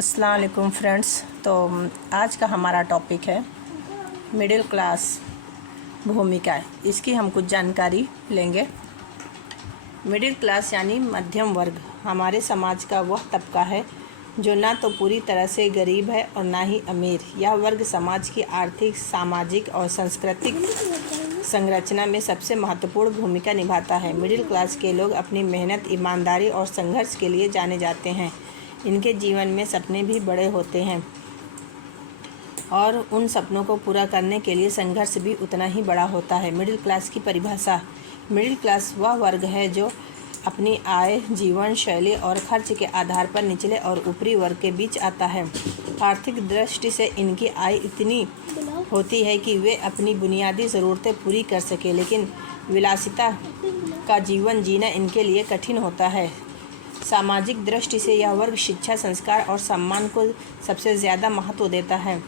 अस्सलाम वालेकुम फ्रेंड्स। तो आज का हमारा टॉपिक है मिडिल क्लास भूमिकाएं। इसकी हम कुछ जानकारी लेंगे। मिडिल क्लास यानी मध्यम वर्ग हमारे समाज का वह तबका है जो ना तो पूरी तरह से गरीब है और ना ही अमीर। यह वर्ग समाज की आर्थिक, सामाजिक और सांस्कृतिक संरचना में सबसे महत्वपूर्ण भूमिका निभाता है। मिडिल क्लास के लोग अपनी मेहनत, ईमानदारी और संघर्ष के लिए जाने जाते हैं। इनके जीवन में सपने भी बड़े होते हैं और उन सपनों को पूरा करने के लिए संघर्ष भी उतना ही बड़ा होता है। मिडिल क्लास की परिभाषा। मिडिल क्लास वह वर्ग है जो अपनी आय, जीवन शैली और खर्च के आधार पर निचले और ऊपरी वर्ग के बीच आता है। आर्थिक दृष्टि से इनकी आय इतनी होती है कि वे अपनी बुनियादी ज़रूरतें पूरी कर सके, लेकिन विलासिता का जीवन जीना इनके लिए कठिन होता है। सामाजिक दृष्टि से यह वर्ग शिक्षा, संस्कार और सम्मान को सबसे ज़्यादा महत्व देता है।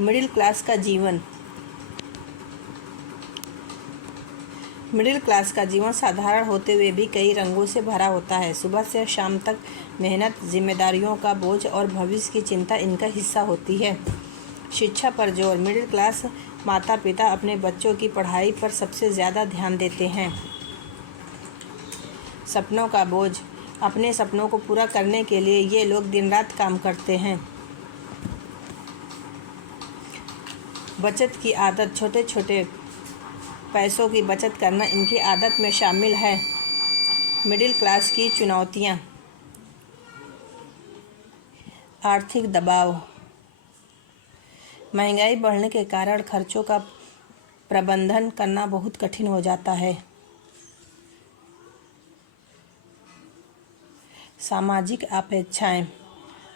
मिडिल क्लास का जीवन साधारण होते हुए भी कई रंगों से भरा होता है। सुबह से शाम तक मेहनत, जिम्मेदारियों का बोझ और भविष्य की चिंता इनका हिस्सा होती है। शिक्षा पर जोर। मिडिल क्लास माता पिता अपने बच्चों की पढ़ाई पर सबसे ज़्यादा ध्यान देते हैं। सपनों का बोझ। अपने सपनों को पूरा करने के लिए ये लोग दिन रात काम करते हैं। बचत की आदत। छोटे छोटे पैसों की बचत करना इनकी आदत में शामिल है। मिडिल क्लास की चुनौतियाँ। आर्थिक दबाव। महंगाई बढ़ने के कारण खर्चों का प्रबंधन करना बहुत कठिन हो जाता है। सामाजिक अपेक्षाएं।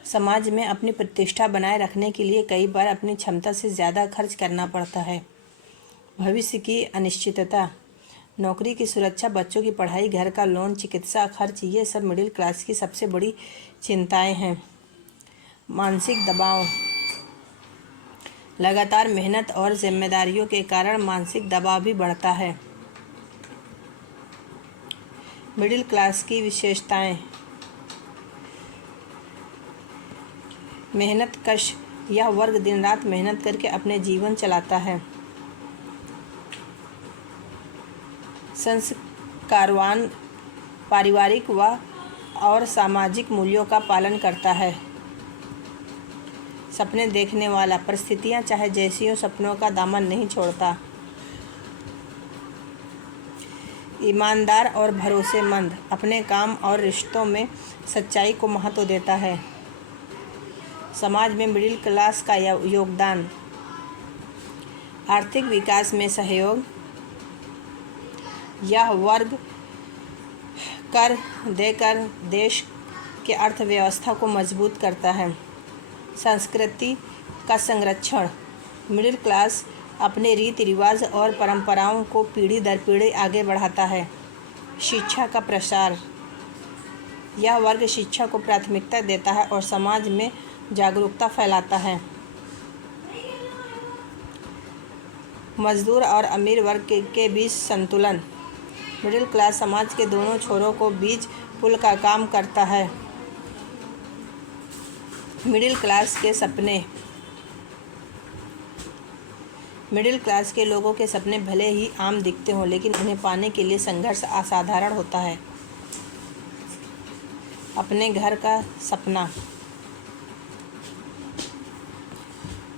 समाज में अपनी प्रतिष्ठा बनाए रखने के लिए कई बार अपनी क्षमता से ज़्यादा खर्च करना पड़ता है। भविष्य की अनिश्चितता। नौकरी की सुरक्षा, बच्चों की पढ़ाई, घर का लोन, चिकित्सा खर्च, ये सब मिडिल क्लास की सबसे बड़ी चिंताएं हैं। मानसिक दबाव। लगातार मेहनत और जिम्मेदारियों के कारण मानसिक दबाव भी बढ़ता है। मिडिल क्लास की विशेषताएं। मेहनत कश। यह वर्ग दिन रात मेहनत करके अपने जीवन चलाता है। संस्कारवान, पारिवारिक और सामाजिक मूल्यों का पालन करता है। सपने देखने वाला। परिस्थितियां चाहे जैसी हो, सपनों का दामन नहीं छोड़ता। ईमानदार और भरोसेमंद। अपने काम और रिश्तों में सच्चाई को महत्व देता है। समाज में मिडिल क्लास का योगदान। आर्थिक विकास में सहयोग। यह वर्ग कर देकर देश की अर्थव्यवस्था को मजबूत करता है। संस्कृति का संरक्षण। मिडिल क्लास अपने रीति रिवाज और परंपराओं को पीढ़ी दर पीढ़ी आगे बढ़ाता है। शिक्षा का प्रसार। यह वर्ग शिक्षा को प्राथमिकता देता है और समाज में जागरूकता फैलाता है। मजदूर और अमीर वर्ग के बीच संतुलन। मिडिल क्लास समाज के दोनों छोरों को बीच पुल का काम करता है। मिडिल क्लास के सपने। मिडिल क्लास के लोगों के सपने भले ही आम दिखते हों, लेकिन उन्हें पाने के लिए संघर्ष असाधारण होता है। अपने घर का सपना।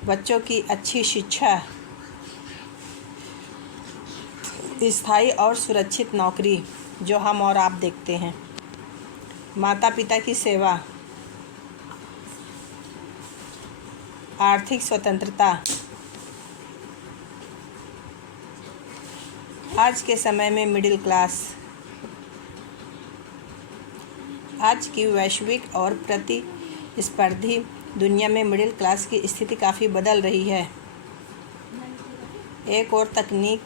बच्चों की अच्छी शिक्षा, स्थायी और सुरक्षित नौकरी जो हम और आप देखते हैं। माता पिता की सेवा। आर्थिक स्वतंत्रता। आज के समय में मिडिल क्लास। आज की वैश्विक और प्रतिस्पर्धी दुनिया में मिडिल क्लास की स्थिति काफ़ी बदल रही है। एक और तकनीक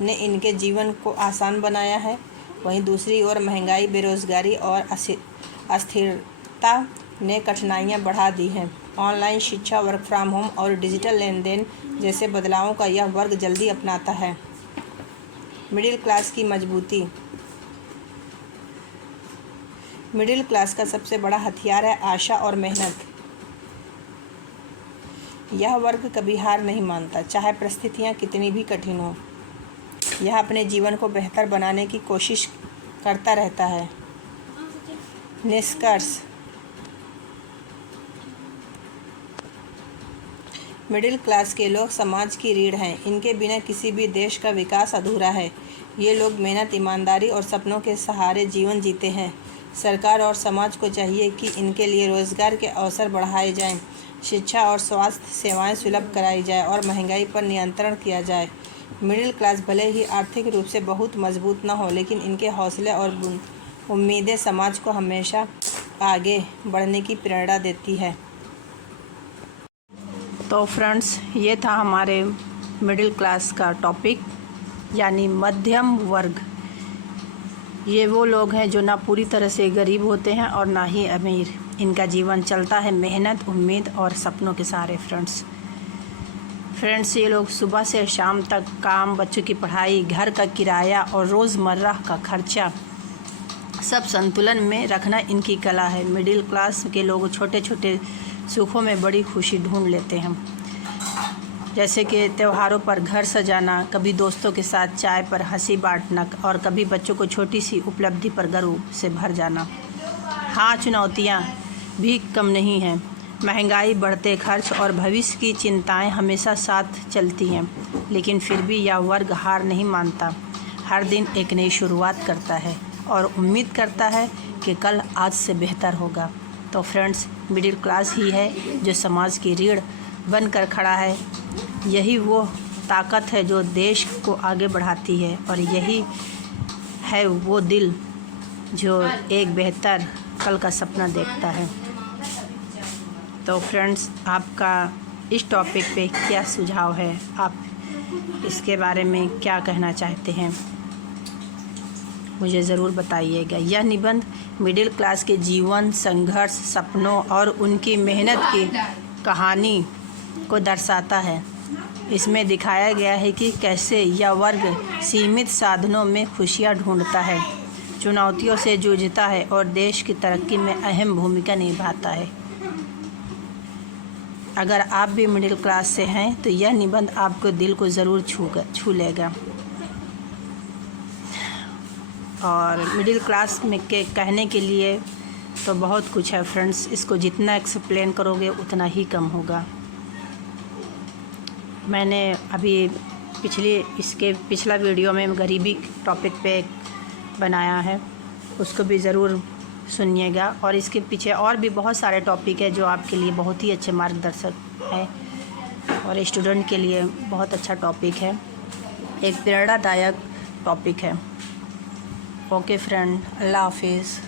ने इनके जीवन को आसान बनाया है, वहीं दूसरी ओर महंगाई, बेरोजगारी और अस्थिरता ने कठिनाइयां बढ़ा दी हैं। ऑनलाइन शिक्षा, वर्क फ्रॉम होम और डिजिटल लेन देन जैसे बदलावों का यह वर्ग जल्दी अपनाता है। मिडिल क्लास की मजबूती। मिडिल क्लास का सबसे बड़ा हथियार है आशा और मेहनत। यह वर्ग कभी हार नहीं मानता, चाहे परिस्थितियाँ कितनी भी कठिन हो। यह अपने जीवन को बेहतर बनाने की कोशिश करता रहता है। निष्कर्ष, मिडिल क्लास के लोग समाज की रीढ़ हैं। इनके बिना किसी भी देश का विकास अधूरा है। ये लोग मेहनत, ईमानदारी और सपनों के सहारे जीवन जीते हैं। सरकार और समाज को चाहिए कि इनके लिए रोजगार के अवसर बढ़ाए जाएं, शिक्षा और स्वास्थ्य सेवाएं सुलभ कराई जाए और महंगाई पर नियंत्रण किया जाए। मिडिल क्लास भले ही आर्थिक रूप से बहुत मजबूत न हो, लेकिन इनके हौसले और उम्मीदें समाज को हमेशा आगे बढ़ने की प्रेरणा देती है। तो फ्रेंड्स, ये था हमारे मिडिल क्लास का टॉपिक, यानी मध्यम वर्ग। ये वो लोग हैं जो ना पूरी तरह से गरीब होते हैं और ना ही अमीर। इनका जीवन चलता है मेहनत, उम्मीद और सपनों के सहारे। फ्रेंड्स, ये लोग सुबह से शाम तक काम, बच्चों की पढ़ाई, घर का किराया और रोज़मर्रा का खर्चा सब संतुलन में रखना इनकी कला है। मिडिल क्लास के लोग छोटे छोटे सुखों में बड़ी खुशी ढूंढ लेते हैं, जैसे कि त्योहारों पर घर सजाना, कभी दोस्तों के साथ चाय पर हंसी बांटना और कभी बच्चों को छोटी सी उपलब्धि पर गर्व से भर जाना। हाँ, चुनौतियाँ भी कम नहीं हैं। महंगाई, बढ़ते खर्च और भविष्य की चिंताएं हमेशा साथ चलती हैं, लेकिन फिर भी यह वर्ग हार नहीं मानता। हर दिन एक नई शुरुआत करता है और उम्मीद करता है कि कल आज से बेहतर होगा। तो फ्रेंड्स, मिडिल क्लास ही है जो समाज की रीढ़ बनकर खड़ा है। यही वो ताकत है जो देश को आगे बढ़ाती है, और यही है वो दिल जो एक बेहतर कल का सपना देखता है। तो फ्रेंड्स, आपका इस टॉपिक पे क्या सुझाव है? आप इसके बारे में क्या कहना चाहते हैं, मुझे ज़रूर बताइएगा। यह निबंध मिडिल क्लास के जीवन, संघर्ष, सपनों और उनकी मेहनत की कहानी को दर्शाता है। इसमें दिखाया गया है कि कैसे यह वर्ग सीमित साधनों में खुशियाँ ढूंढता है, चुनौतियों से जूझता है और देश की तरक्की में अहम भूमिका निभाता है। अगर आप भी मिडिल क्लास से हैं तो यह निबंध आपको दिल को ज़रूर छू लेगा। और मिडिल क्लास में के कहने के लिए तो बहुत कुछ है फ्रेंड्स, इसको जितना एक्सप्लेन करोगे उतना ही कम होगा। मैंने अभी पिछला वीडियो में गरीबी टॉपिक पे बनाया है, उसको भी ज़रूर सुनिएगा। और इसके पीछे और भी बहुत सारे टॉपिक है जो आपके लिए बहुत ही अच्छे मार्गदर्शक है और स्टूडेंट के लिए बहुत अच्छा टॉपिक है, एक प्रेरणादायक टॉपिक है। ओके फ्रेंड, अल्लाह हाफिज़।